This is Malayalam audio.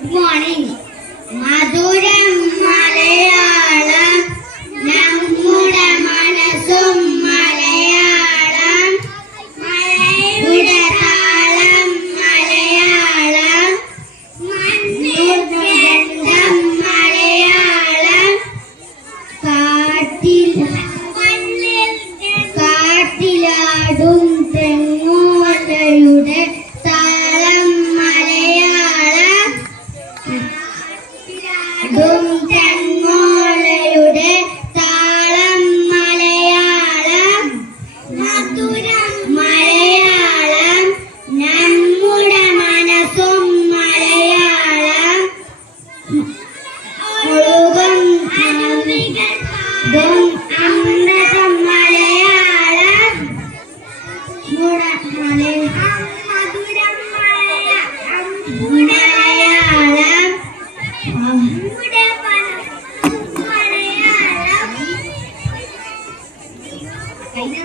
Good morning. മധുരം മലയാളം നമ്മുടെ മനസ്സും മലയാളം മഴയുടെ താളം മലയാളം മണ്ണിൽ ഗന്ധം മലയാളം കാട്ടിലാടും തെങ്ങോലയുടെ താളം മലയാളം തെങ്ങോലയുടെ താളം മലയാളം മധുരം മലയാളം നമ്മുടെ മനസ്സും മലയാളം ഒഴുകും അമൃതം മലയാളം മധുരം മലയാളം